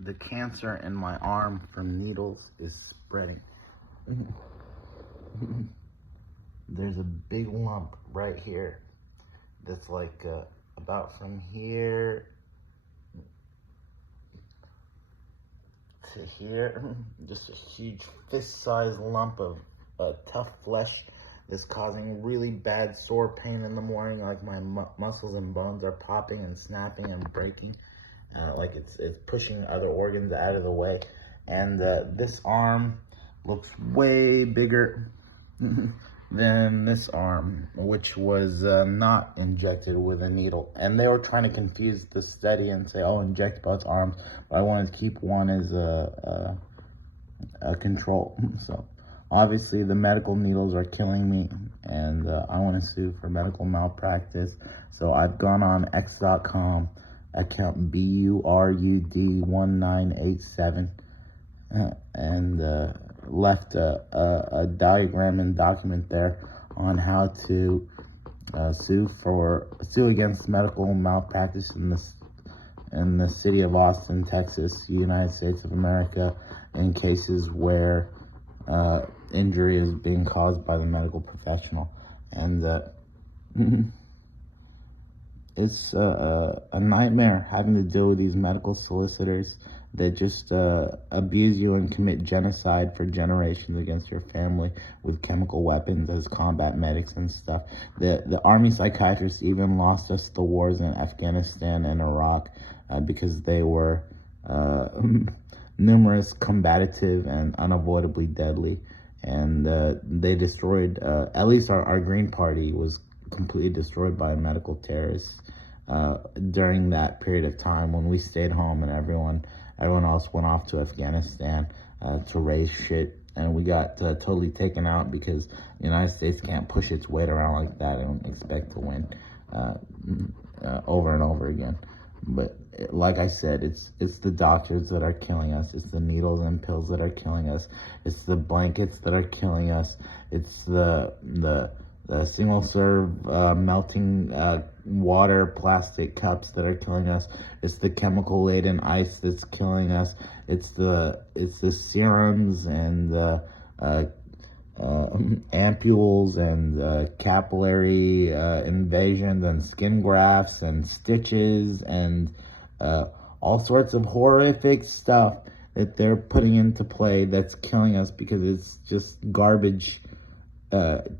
The cancer in my arm from needles is spreading. There's a big lump right here that's like about from here to here. Just a huge fist-sized lump of tough flesh that's causing really bad sore pain in the morning. Like my muscles and bones are popping and snapping and breaking. Like it's pushing other organs out of the way. And this arm looks way bigger than this arm, which was not injected with a needle. And they were trying to confuse the study and say, oh, inject both arms. But I wanted to keep one as a control. So obviously the medical needles are killing me, and I want to sue for medical malpractice. So I've gone on X.com, account BURUD1987, and left a diagram and document there on how to sue against medical malpractice in the city of Austin, Texas, United States of America, in cases where injury is being caused by the medical professional. And it's a nightmare having to deal with these medical solicitors that just abuse you and commit genocide for generations against your family with chemical weapons as combat medics and stuff. The Army psychiatrists even lost us the wars in Afghanistan and Iraq because they were numerous, combative, and unavoidably deadly. And they destroyed, at least our Green Party was completely destroyed by medical terrorists during that period of time when we stayed home and everyone else went off to Afghanistan to raise shit, and we got totally taken out because the United States can't push its weight around like that and expect to win over and over again. But like I said, it's the doctors that are killing us. It's the needles and pills that are killing us. It's the blankets that are killing us. It's the single-serve melting water plastic cups that are killing us. It's the chemical-laden ice that's killing us. It's the serums and ampules and capillary invasions and skin grafts and stitches and all sorts of horrific stuff that they're putting into play that's killing us because it's just garbage.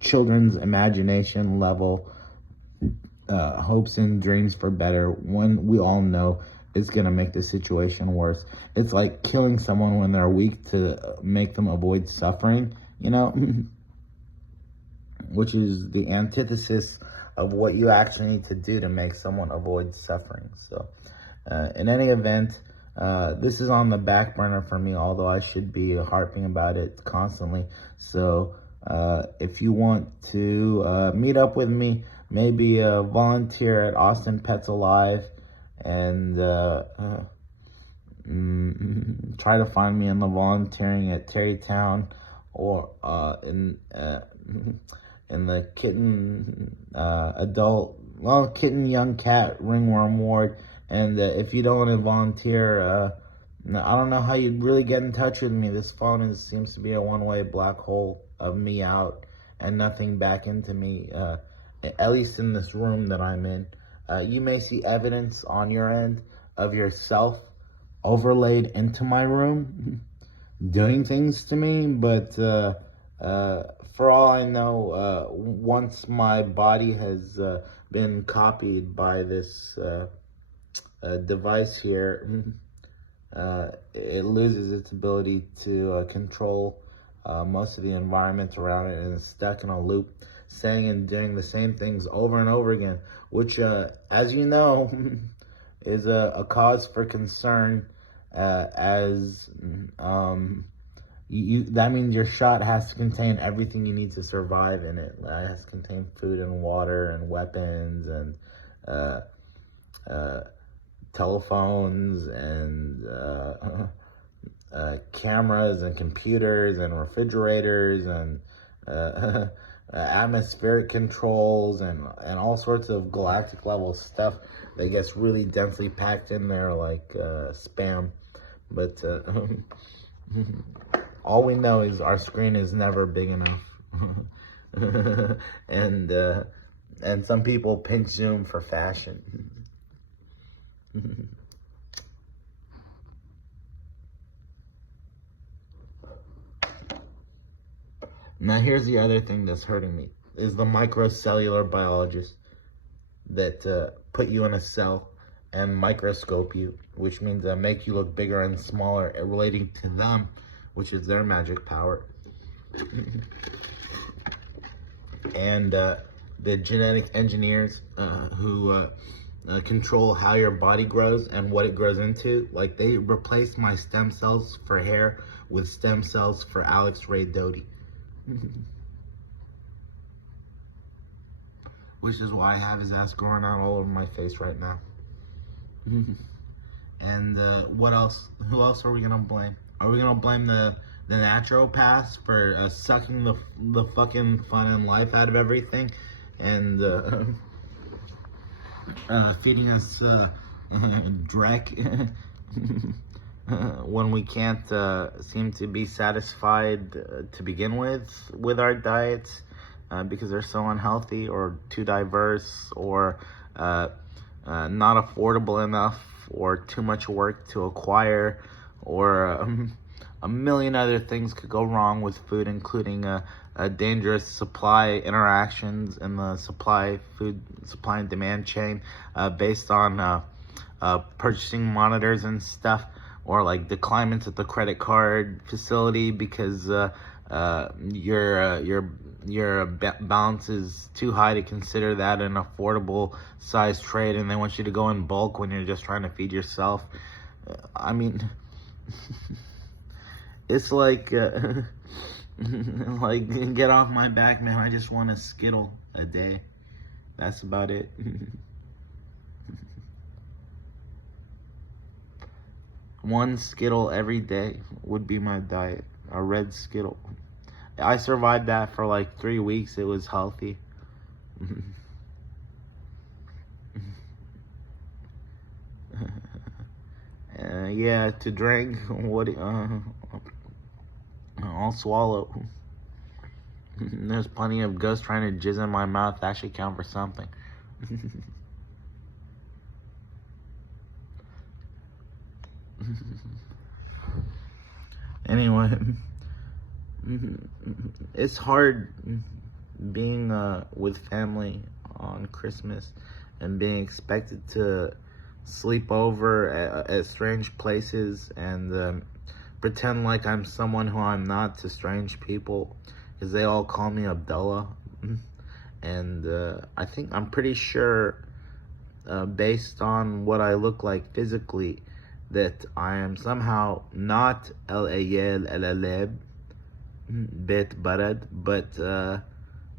Children's imagination level hopes and dreams for better, when we all know it's going to make the situation worse. It's like killing someone when they're weak to make them avoid suffering, you know, which is the antithesis of what you actually need to do to make someone avoid suffering. So in any event, this is on the back burner for me, although I should be harping about it constantly. So if you want to meet up with me, maybe volunteer at Austin Pets Alive, and try to find me in the volunteering at Terrytown or in the kitten kitten young cat ringworm ward. And if you don't want to volunteer, I don't know how you'd really get in touch with me. This phone seems to be a one-way black hole of me out and nothing back into me, at least in this room that I'm in. You may see evidence on your end of yourself overlaid into my room doing things to me, but for all I know, once my body has been copied by this device here, it loses its ability to control most of the environment around it, and is stuck in a loop, saying and doing the same things over and over again, which, as you know, is a cause for concern, as that means your shot has to contain everything you need to survive in it. It has to contain food and water and weapons and telephones and cameras and computers and refrigerators and atmospheric controls and all sorts of galactic level stuff that gets really densely packed in there like spam. But all we know is our screen is never big enough. And some people pinch zoom for fashion. Now here's the other thing that's hurting me, is the microcellular biologists that put you in a cell and microscope you, which means make you look bigger and smaller, relating to them, which is their magic power. And the genetic engineers who control how your body grows and what it grows into, like they replaced my stem cells for hair with stem cells for Alex Ray Doty. Which is why I have his ass growing out all over my face right now. And what else? Who else are we gonna blame? Are we gonna blame the naturopaths for sucking the fucking fun and life out of everything, and feeding us dreck when we can't seem to be satisfied to begin with our diets, because they're so unhealthy or too diverse or not affordable enough or too much work to acquire, or a million other things could go wrong with food, including dangerous supply interactions in the food supply and demand chain, based on purchasing monitors and stuff, or like declinements at the credit card facility because your balance is too high to consider that an affordable size trade, and they want you to go in bulk when you're just trying to feed yourself. I mean, it's like like, get off my back, man. I just want a Skittle a day. That's about it. One Skittle every day would be my diet. A red Skittle. I survived that for like 3 weeks. It was healthy. Yeah, to drink, what? I'll swallow. There's plenty of ghosts trying to jizz in my mouth. That should count for something. Anyway, it's hard being with family on Christmas and being expected to sleep over at strange places and pretend like I'm someone who I'm not to strange people, because they all call me Abdullah. And I'm pretty sure, based on what I look like physically, that I am somehow not El Ayel El Aleb Bit Barad, but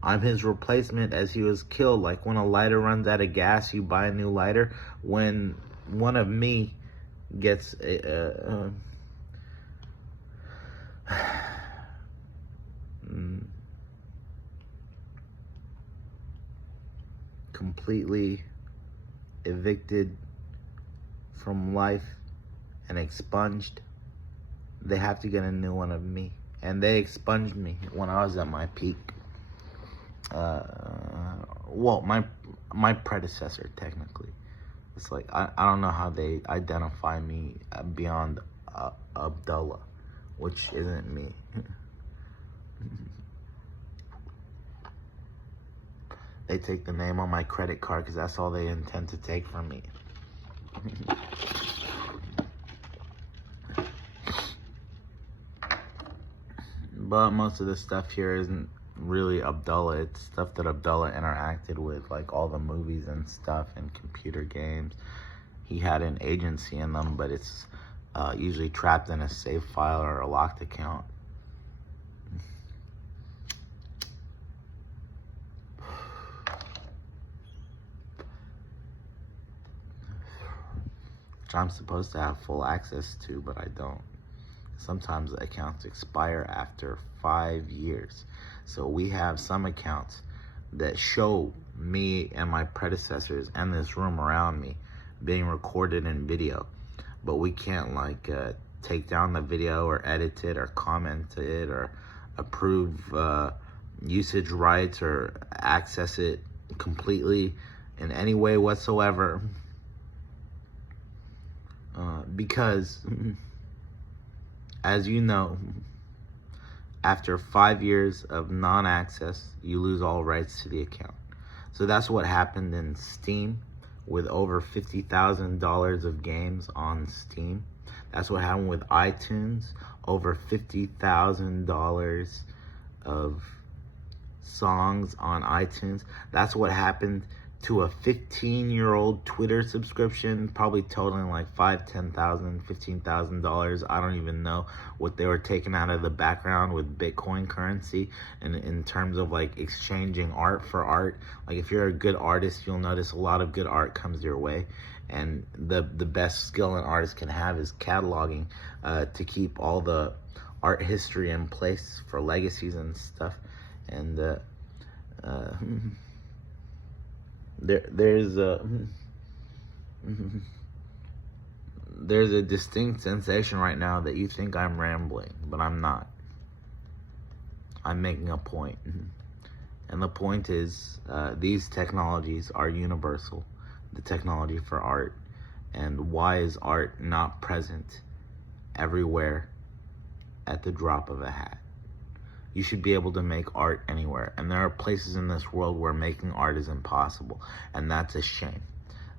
I'm his replacement, as he was killed. Like when a lighter runs out of gas, you buy a new lighter. When one of me gets completely evicted from life and expunged, they have to get a new one of me. And they expunged me when I was at my peak. Well, my predecessor, technically. It's like, I don't know how they identify me beyond Abdullah, which isn't me. They take the name on my credit card because that's all they intend to take from me. But most of the stuff here isn't really Abdullah. It's stuff that Abdullah interacted with, like all the movies and stuff and computer games. He had an agency in them, but it's usually trapped in a save file or a locked account. Which I'm supposed to have full access to, but I don't. Sometimes the accounts expire after 5 years. So we have some accounts that show me and my predecessors and this room around me being recorded in video, but we can't like take down the video or edit it or comment it or approve usage rights or access it completely in any way whatsoever. Because, as you know, after 5 years of non-access, you lose all rights to the account. So that's what happened in Steam, with over $50,000 of games on Steam. That's what happened with iTunes, over $50,000 of songs on iTunes. That's what happened to a 15-year-old Twitter subscription, probably totaling like $5,000, $10,000, $15,000. I don't even know what they were taking out of the background with Bitcoin currency, and in terms of like exchanging art for art. Like, if you're a good artist, you'll notice a lot of good art comes your way, and the best skill an artist can have is cataloging, to keep all the art history in place for legacies and stuff. And there's a distinct sensation right now that you think I'm rambling, but I'm not. I'm making a point. And the point is, these technologies are universal, the technology for art. And why is art not present everywhere at the drop of a hat? You should be able to make art anywhere. And there are places in this world where making art is impossible. And that's a shame.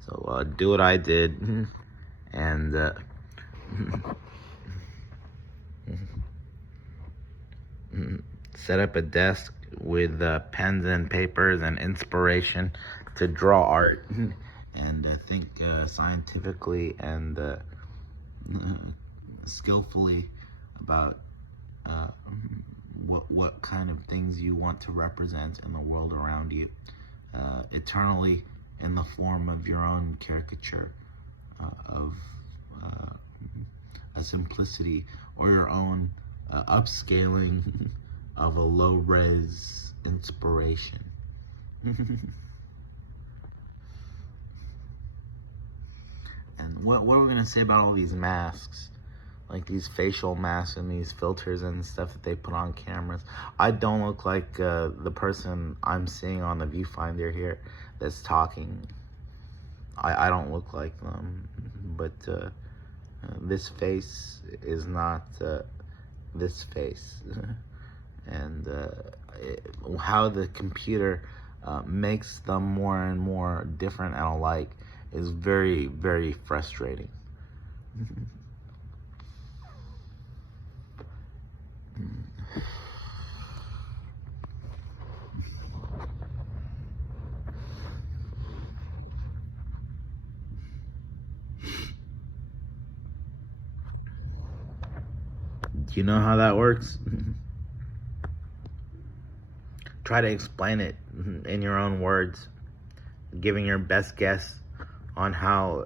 So do what I did. And set up a desk with pens and papers and inspiration to draw art. And think scientifically and skillfully about what kind of things you want to represent in the world around you, eternally in the form of your own caricature of a simplicity, or your own upscaling of a low-res inspiration. And what are we going to say about all these masks? Like these facial masks and these filters and stuff that they put on cameras. I don't look like the person I'm seeing on the viewfinder here that's talking. I don't look like them. But this face is not this face. And how the computer makes them more and more different and alike is very, very frustrating. Do you know how that works? Try to explain it in your own words, giving your best guess on how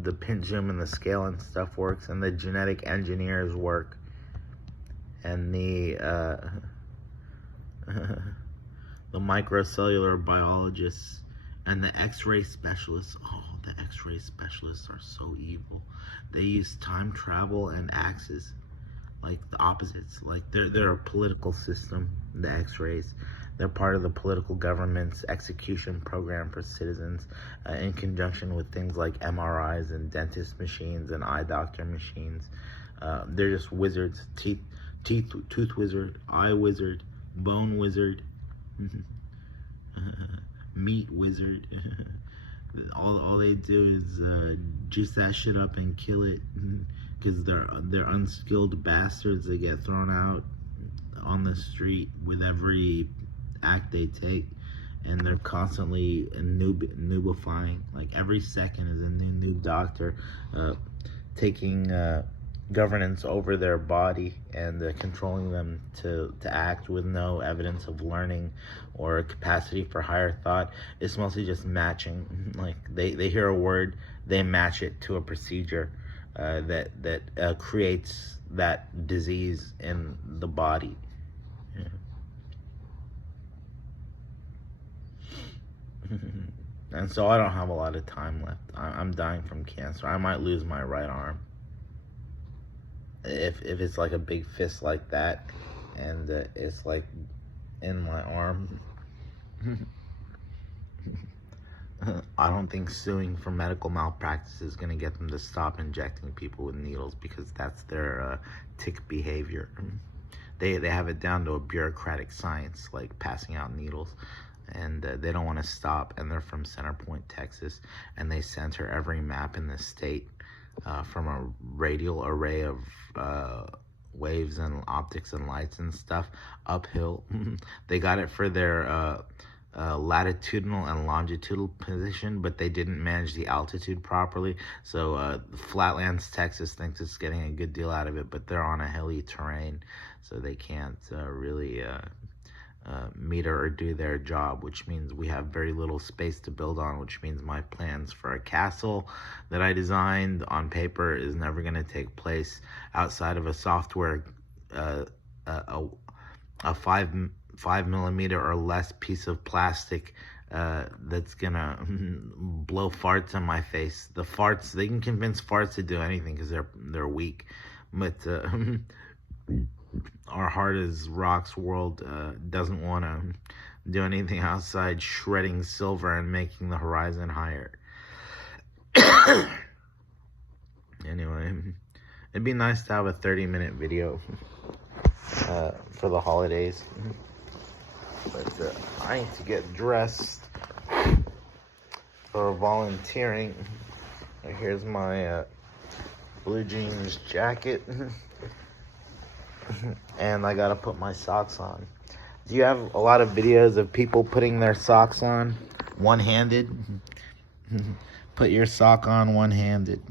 the Pentium and the scale and stuff works, and the genetic engineers work, and the microcellular biologists and the X-ray specialists. Oh, the X-ray specialists are so evil. They use time travel and axes, like the opposites. Like they're a political system, the X-rays. They're part of the political government's execution program for citizens, in conjunction with things like MRIs and dentist machines and eye doctor machines. They're just wizards. Tooth wizard, eye wizard, bone wizard, meat wizard. all they do is juice that shit up and kill it, because they're unskilled bastards that get thrown out on the street with every act they take, and they're constantly noobifying. Like every second is a new doctor taking governance over their body and controlling them to act with no evidence of learning or capacity for higher thought. It's mostly just matching. Like they hear a word, they match it to a procedure that creates that disease in the body. Yeah. And so I don't have a lot of time left. I'm dying from cancer. I might lose my right arm. if it's like a big fist like that, and it's like in my arm. I don't think suing for medical malpractice is going to get them to stop injecting people with needles, because that's their tick behavior. They have it down to a bureaucratic science, like passing out needles, and they don't want to stop. And they're from Center Point, Texas, and they center every map in the state from a radial array of waves and optics and lights and stuff uphill. They got it for their latitudinal and longitudinal position, but they didn't manage the altitude properly. So Flatlands, Texas thinks it's getting a good deal out of it, but they're on a hilly terrain, so they can't really meter or do their job, which means we have very little space to build on, which means my plans for a castle that I designed on paper is never going to take place outside of a software, a 5mm or less piece of plastic that's gonna blow farts in my face. The farts, they can convince farts to do anything because they're weak, but our hard as rocks world doesn't want to do anything outside shredding silver and making the horizon higher. Anyway, it'd be nice to have a 30-minute video for the holidays. But I need to get dressed for volunteering. Here's my blue jeans jacket. And I gotta put my socks on. Do you have a lot of videos of people putting their socks on one-handed? Put your sock on one-handed.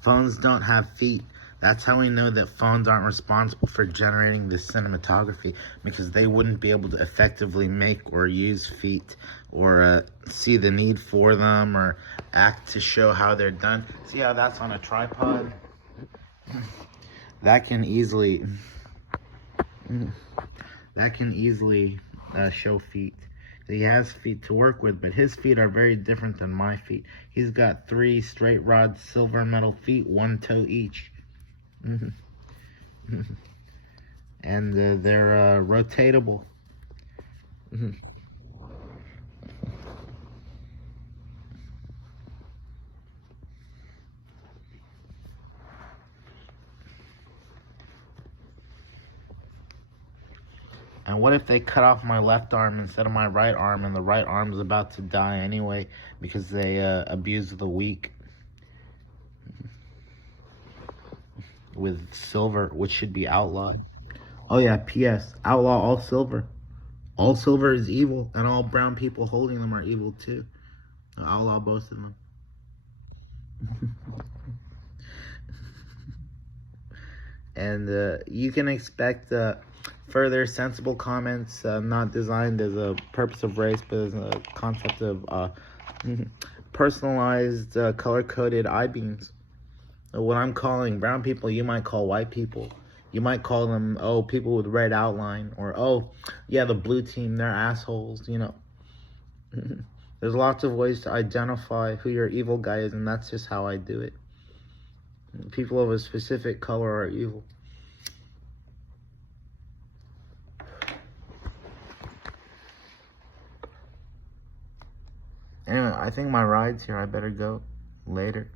Phones don't have feet. That's how we know that phones aren't responsible for generating this cinematography, because they wouldn't be able to effectively make or use feet, or see the need for them, or act to show how they're done. See how that's on a tripod? That can easily show feet. He has feet to work with, but his feet are very different than my feet. He's got 3 straight rod silver metal feet, 1 toe each. And they're rotatable. And what if they cut off my left arm instead of my right arm, and the right arm is about to die anyway because they abuse the weak with silver, which should be outlawed. Oh yeah, P.S. Outlaw all silver. All silver is evil, and all brown people holding them are evil too. Outlaw both of them. And you can expect further sensible comments, not designed as a purpose of race, but as a concept of personalized, color-coded I-beams. What I'm calling brown people, you might call white people. You might call them, oh, people with red outline, or, oh, yeah, the blue team, they're assholes, you know. There's lots of ways to identify who your evil guy is, and that's just how I do it. People of a specific color are evil. Anyway, I think my ride's here. I better go later.